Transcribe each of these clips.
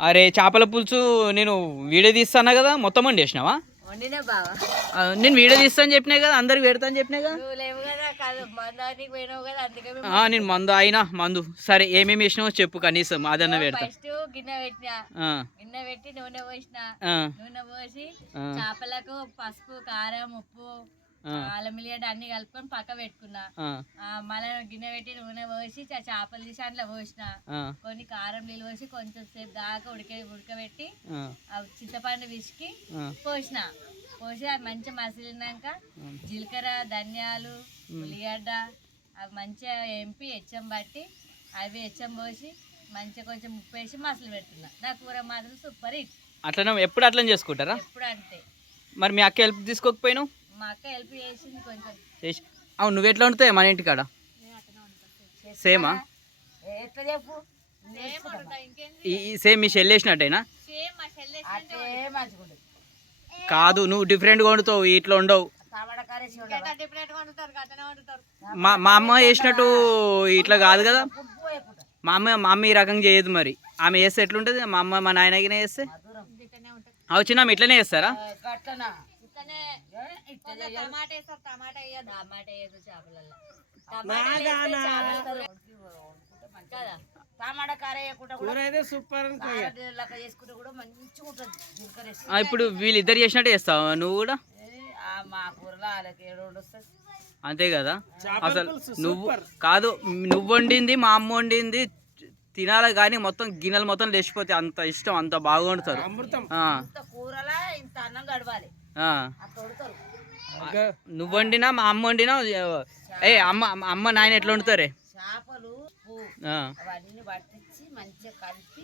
అరే చేపల పులుసు నేను వీడియో తీస్తాను కదా? మొత్తం బావా. ఆ, నేను వీడియో తీస్తాను చెప్పినా కదా? అందరికి పెడతా అని చెప్పినా కదా? నేను మందు అయినా మందు. సరే ఏమేమి వేసినావో చెప్పు కనీసం అదన్న పెడతా. గిన్నె పెట్టినా. గిన్నె పెట్టి నూనె పోసిన. నూనె పోసి. చేపలకు పసుపు కారం ఉప్పు. అల్లం ఎల్లిగడ్డ అన్ని కలుపుకొని పక్క పెట్టుకున్నా. మళ్ళీ గిన్నె పెట్టి నూనె పోసి చేపలు తీసి అందులో పోసిన. కొన్ని కారం నీళ్ళు పోసి కొంచెం సేపు దాకా ఉడికే ఉడకబెట్టి చింతపండు విసికి. పోసిన. పోసి అది మంచిగా మసిలినాక జీలకర్ర ధనియాలు ఉల్లిగడ్డ అవి మంచిగా ఎంపి హెచ్చం పట్టి అవి హెచ్చం పోసి మంచిగా కొంచెం ఉప్పు వేసి మసలు పెడుతున్నా నా కూర మాత్రం సూపర్ హిట్. అట్లనే ఎప్పుడు అట్లనే చేసుకుంటారా? ఎప్పుడు అంతే. మరి మీ అక్క హెల్ప్ తీసుకోకపోయినావు? మా అక్క హెల్ప్ చేసింది కొంచెం. చేసి అవును నువ్వు ఎట్లా వండుతావు మన ఇంటికాడ సేమా ఎట్లా చెప్పు? ఇంకేంది? ఈ ఈ సేమ్ మీ షెల్ వేసినట్టేనా? సేమ్ కాదు నువ్వు డిఫరెంట్గా వండుతావు ఇట్లా ఉండవు మా మా అమ్మ చేసినట్టు ఇట్లా కాదు కదా? మా అమ్మ మా అమ్మ ఈ రకంగా చేయదు మరి. ఆమె చేస్తే ఎట్లుంటుంది? మా అమ్మ మా నాయనగినే చేస్తే ఆమె ఇట్లనే చేస్తారా టమాటా వేస్తారు టమాటా వేయదు టమాటా వేయదు చేపలలో ఇప్పుడు వీళ్ళిద్దరు చేసినట్టు చేస్తావు నువ్వు కూడా? ఏ, ఆ మా కూరలో వాళ్ళకి ఏడు వస్తుంది అంతే కదా? అసలు నువ్వు కాదు నువ్వు వండింది మా అమ్మ వండింది తినాలి కానీ మొత్తం గిన్నెలు మొత్తం లేచిపోతే అంత ఇష్టం అంత బాగా వండుతారు. ఇంత కూరలా ఇంత అన్నం గడవాలి. నువ్వు వండినా మా అమ్మ వండినా ఏ అమ్మ అమ్మ నాయన ఎట్లా వండుతారే? చేపలు అవన్నీ పట్టించి మంచిగా కలిపి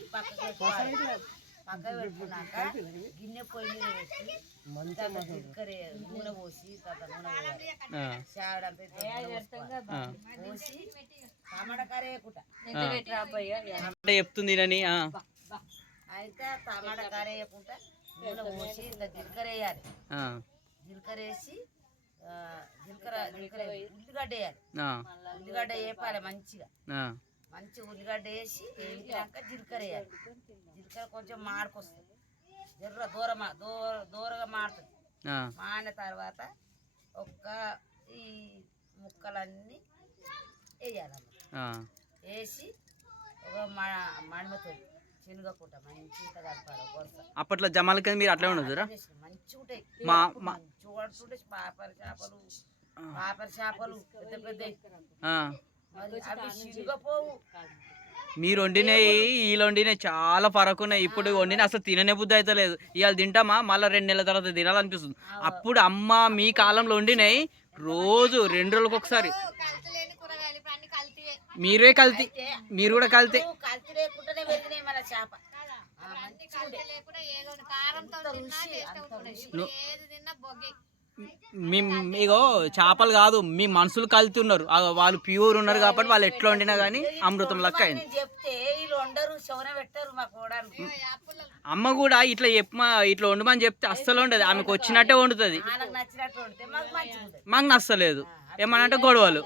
పెట్టుకున్నాక గిన్నె పొయ్యి మీద పెట్టి తర్వాత జీలకర్ర నూనె పోసి తర్వాత నూనె చావడం చెప్తుంది అయితే వేయకుండా పోసి ఇంత జీలకర్ర వేయాలి. జీలకర్ర వేసి జీలకర్ర జీలకర్ర ఉల్లిగడ్డ వేయాలి. ఉల్లిగడ్డ వేపాలి మంచిగా. ఆ, మంచి ఉల్లిగడ్డ వేసి వేగినాక జీలకర్ర వేయాలి. జీలకర్ర కొంచెం మాడుకొస్తుంది. జర్ర దూరం దూర దూరగా మాడుతుంది. ఆ, మాడిన తర్వాత ఒక్క ఈ ముక్కలన్నీ వేయాలమ్మ ఆ. వేసి ఒక మ మడిమతో అప్పట్లో జమాల కింద మీరు అట్లా ఉండదురా మా మా చూడుతుంటే పాపర చేపలు పాపర చేపలు పెద్ద పెద్ద. ఆ, మరి వండినవి వీళ్ళు వండినవి చాలా ఫరక్ ఉన్నాయి. ఇప్పుడు వండిన అసలు తిననే బుద్ధి అయితే లేదు ఇవాళ తింటామా? మళ్ళీ రెండు నెలల తర్వాత తినాలనిపిస్తుంది. అప్పుడు అమ్మ మీ కాలంలో వండినవి రోజు రెండు రోజులకు ఒకసారి. మీరే కల్తీ. మీరు కూడా కల్తీ కల్తీ లేకుండానే పెరిగినాయి మన చేప ఆ, అన్ని కల్తీ లేకుండా ఏదో ఒకటి కారంతో తిన్నా టేస్ట్ అవుతుంది. ఇప్పుడు ఏది తిన్నా బొగ్గి మీ ఇగో చేపలు కాదు మీ మనుషులు కల్తీ ఉన్నారు ఆ, వాళ్ళు ప్యూర్ ఉన్నారు కాబట్టి వాళ్ళు ఎట్లా వండినా కానీ అమృతం లెక్క అయింది. అమ్మ కూడా ఇట్లా చెప్పమా ఇట్లా వండమని చెప్తే అస్సలు ఉండదు ఆమెకు వచ్చినట్టే వండుతుంది. మాకు మాకు నచ్చలేదు. ఏమనంటే గొడవలు.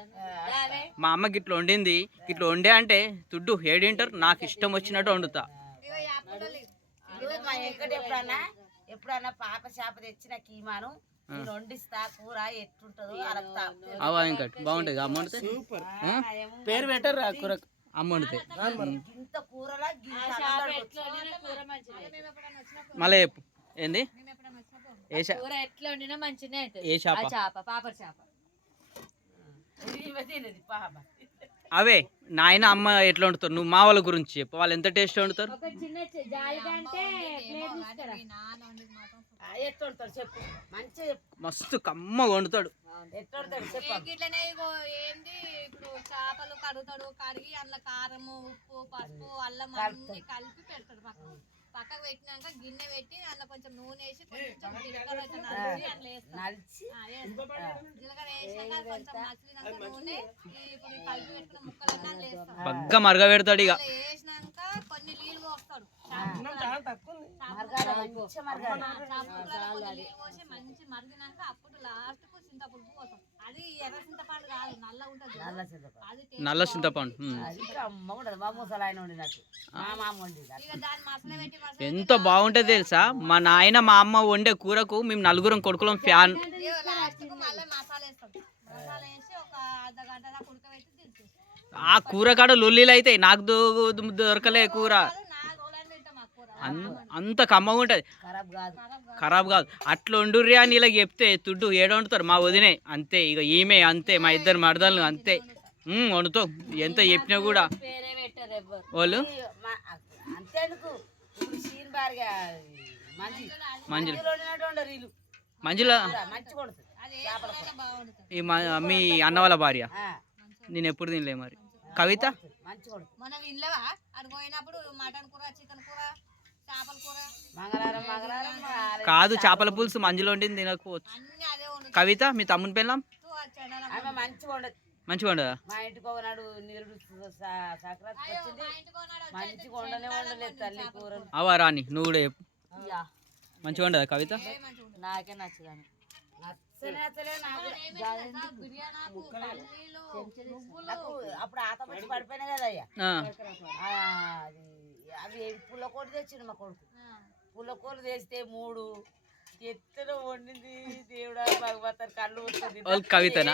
మా అమ్మకి ఇట్లా వండింది. ఇట్లా వండే అంటే తుడ్డు ఏడింటారు నాకు ఇష్టం వచ్చినట్టు వండుతా. మా ఎక్కడ ఎప్పుడన్నా? ఎప్పుడన్నా పాప చేప తెచ్చిన కీమాను? నేను వండిస్తా కూర అవ ఇంకా బాగుంటుంది పేరు పెట్టరు కూర? ఇంత కూరలా. మళ్ళీ చెప్పు. ఏంది? ఏ కూర ఎట్లా వండినా అవుతుంది. ఏ చేప? ఆ చేప పాపర్ చేప. పాప. అవే నాయన అమ్మ ఎట్లా వండుతారు? నువ్వు మా వాళ్ళ గురించి చెప్పు. వాళ్ళు ఎంత టేస్ట్ వండుతారు? ఒక చిన్న జాలి కంటే ప్లేట్ తీసుకురా. నాన్న వండింది మాత్రం ఆ, ఎట్లా వండుతాడు చెప్పు. మంచిగా చెప్పు. మస్తు కమ్మ వండుతాడు. ఎట్లా వండుతాడు చెప్పు ఏ గిట్లనే ఇగో ఏంది ఇప్పుడు చేపలు కడుగుతాడు కడిగి అందులో కారము ఉప్పు పసుపు అల్లం అన్ని కలిపి పెడతాడు పక్కన. పక్కకు పెట్టినాక గిన్నె పెట్టి అందులో కొంచెం నూనె వేసి కొంచెం జీలకర్ర. నలిచి. జీలకర్ర కొంచెం నూనె ఈ ఇప్పుడు ఈ కలిపి పెట్టుకున్న ముక్కలన్నీ అందులో వేస్తాడు బగ్గ మరగ పెడతాడు ఇక అందులో వేసినాక కొన్ని నీళ్ళు పోస్తాడు మరగాల మంచిగా మరగాలి. పోసి మంచి మరిగినాక అప్పుడు లాస్ట్కు చింతపులుపు పోతాం అది ఎర్ర చింతపండు కాదు నల్ల ఉంటుంది చింతపండు. అది చింతపండు ఎంత బాగుంటుంది తెలుసా? మా నాయన మా అమ్మ వండే కూరకు మేము నలుగురం కొడుకులం ఫ్యాన్. లాస్ట్కు మళ్ళీ మసాలా వేస్తాం. మసాలా వేసి ఒక అర్ధ గంట దాకా ఉడకబెట్టి దించేస్తాం ఆ కూర కాడ లొల్లీలు అయితే నాకు దొ- దొరకలే కూర అది నాలుగు రోజులు తింటాం ఆ కూర అన్- అంత కమ్మగా ఉంటుంది. ఖరాబ్ కాదు. అట్లా వండుర్రి అని ఇలా చెప్తే తుడ్డు ఏడ వండుతారు మా వదినే అంతే ఇక ఈమె అంతే మా ఇద్దరు మరదలు అంతే. ఉమ్, వండుతావు ఎంత చెప్పినా కూడా పేరే పెట్టారు ఎవ్వరు. వాళ్ళు? మంజుల. ఈ మా- మీ అన్న వాళ్ళ భార్య నేను ఎప్పుడు తినలే మరి. కవిత? మనం ఇంట్లోవా అటు పోయినప్పుడు మటన్ కూర చికెన్ కూర? కూర? కాదు చేపల పులుసు మంజులో వండింది తినకపోవచ్చు. కవిత మీ తమ్ముని పెళ్ళాం? మంచిగా ఉండదు మంచిగా ఉండదా మా ఇంటికి ఒకనాడు నీరుడు సక్రాత్ వచ్చింది. మంచిగా వండలే వండలేదు తల్లి కూరలు. అవా రాని నువ్వు కూడా చెప్పు. మంచిగా ఉండదా కవిత? నాకే నచ్చదాను అప్పుడు ఆత వచ్చి పడిపోయినాయి కదా అయ్యా. అవి పుల్ల కోడి తెచ్చిండు మా కొడుకు. పుల్ల కూర తెస్తే మూడు. ఎత్తున వండింది దేవుడా భగవతారు కళ్ళు వస్తుంది కవితనా?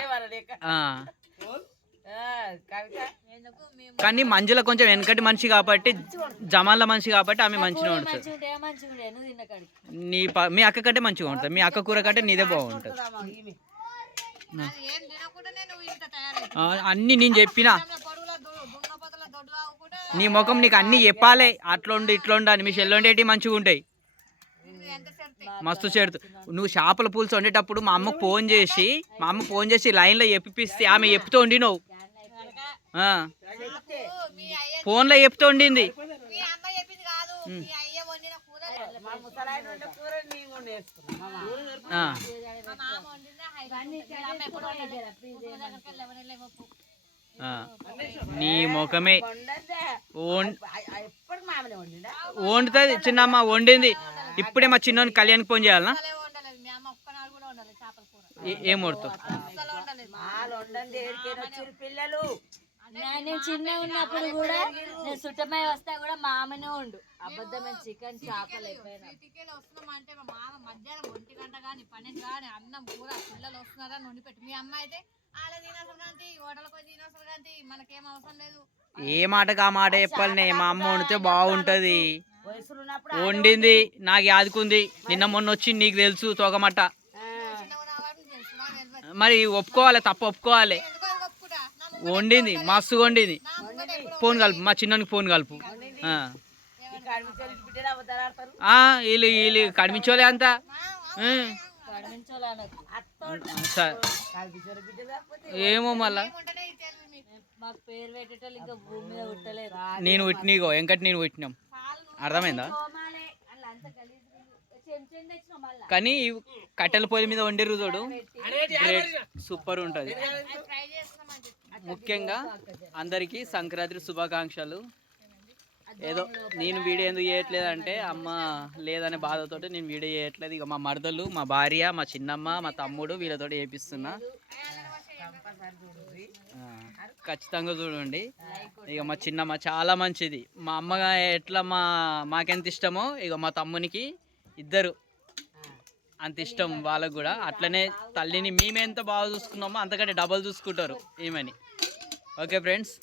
కానీ మంజుల కొంచెం వెనకటి మనిషి కాబట్టి జమాన్ల మనిషి కాబట్టి ఆమె మంచిగా ఉంటుంది నీ మీ అక్క కంటే మంచిగా ఉంటుంది మీ అక్క కూర కంటే నీదే బాగుంటుంది. ఉంటుందమ్మా ఈమె. ఏం తినకుండానే నువ్వు ఇంత తయారైతే ఆ, అన్ని నేను చెప్పిన. నీ ముఖం నీకు అన్ని చెప్పాలి. అట్లుండు ఇట్లుండు అని మీ చెల్లుండేటి మంచిగా ఉంటాయి. మస్తు చేరుతు. నువ్వు చేపల పులుసు వండేటప్పుడు మా అమ్మకు ఫోన్ చేసి మా అమ్మ ఫోన్ చేసి లైన్లో ఎప్పిస్తే ఆమె చెప్తూ ఉండి నువ్వు ఫోన్లో చెప్తూ వండింది ఆ, మా. నీ ముఖమే వండుతుంది చిన్నమ్మ వండింది. ఇప్పుడే మా చిన్నోని కళ్యాణ్కి ఫోన్ చేయాలనా? మీ ఏ- వండుతావు? పిల్లలు నేను చిన్న ఉన్నప్పుడు కూడా నేను సుట్టమై వస్తా కూడా మామనే ఉండు అబద్ధమైన చికెన్ చేపలు వస్తున్నాం అంటే మా మామ మధ్యాహ్నం ఒంటి గంట కానీ పన్నెండు కానీ అన్నం కూర పిల్లలు వస్తున్నారని వండి పెట్టి మీ అమ్మ అయితే ఏ మాటకు ఆ మాట చెప్పాలనే మా అమ్మ వండితే బాగుంటది. వండింది నాకు యాదుకుంది. నిన్న మొన్న వచ్చింది నీకు తెలుసు తోకమట్ట. మరి ఒప్పుకోవాలి తప్ప ఒప్పుకోవాలి. వండింది మస్తు వండింది. ఫోన్ కలుపు మా చిన్నోనికి ఫోన్ కలుపు. వీళ్ళు వీళ్ళు కడిమించోలే అంత. ఏమో మళ్ళా. మీకు మాకు పేరు పెట్టేటోళ్ళు ఇంకా భూమి మీద పుట్టలేరు నేను పుట్టినీగో వెంకటి నేను పుట్టినాం. అర్థమైందా? కానీ కట్టెల పొయ్యి మీద వండిర్రు చూడు. సూపర్ ఉంటుంది. ముఖ్యంగా అందరికీ సంక్రాంతి శుభాకాంక్షలు. ఏదో నేను వీడియో ఎందుకు చేయట్లేదు అంటే అమ్మ లేదనే బాధతోటి నేను వీడియో చేయట్లేదు. ఇక మా మరదలు మా భార్య మా చిన్నమ్మ మా తమ్ముడు వీళ్ళతో చేపిస్తున్నా. ఖచ్చితంగా చూడండి. ఇక మా చిన్నమ్మ చాలా మంచిది. మా అమ్మ ఎట్లా మా మాకెంత ఇష్టమో ఇక మా తమ్మునికి ఇద్దరు. అంత ఇష్టం వాళ్ళకు కూడా. అట్లనే తల్లిని మేము ఎంత బాగా చూసుకున్నామో అంతకంటే డబల్ చూసుకుంటారు ఏమని ఓకే ఫ్రెండ్స్?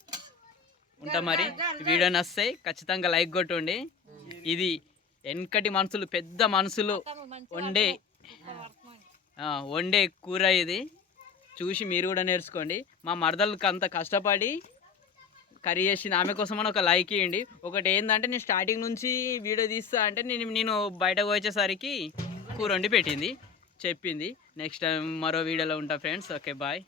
ఉంటా మరి. వీడియో నస్తే. ఖచ్చితంగా లైక్ కొట్టండి. ఇది వెనకటి మనుషులు పెద్ద మనుషులు వండే వండే కూర ఇది. చూసి మీరు కూడా నేర్చుకోండి. మా మరదలకు అంత కష్టపడి కర్రీ చేసింది ఆమె కోసం అని ఒక లైక్ ఇవ్వండి. ఒకటి ఏంటంటే నేను స్టార్టింగ్ నుంచి వీడియో తీస్తా అంటే నేను నేను బయటకు వచ్చేసరికి కూర వండి పెట్టింది చెప్పింది. నెక్స్ట్ టైం మరో వీడియోలో ఉంటా ఫ్రెండ్స్. Okay bye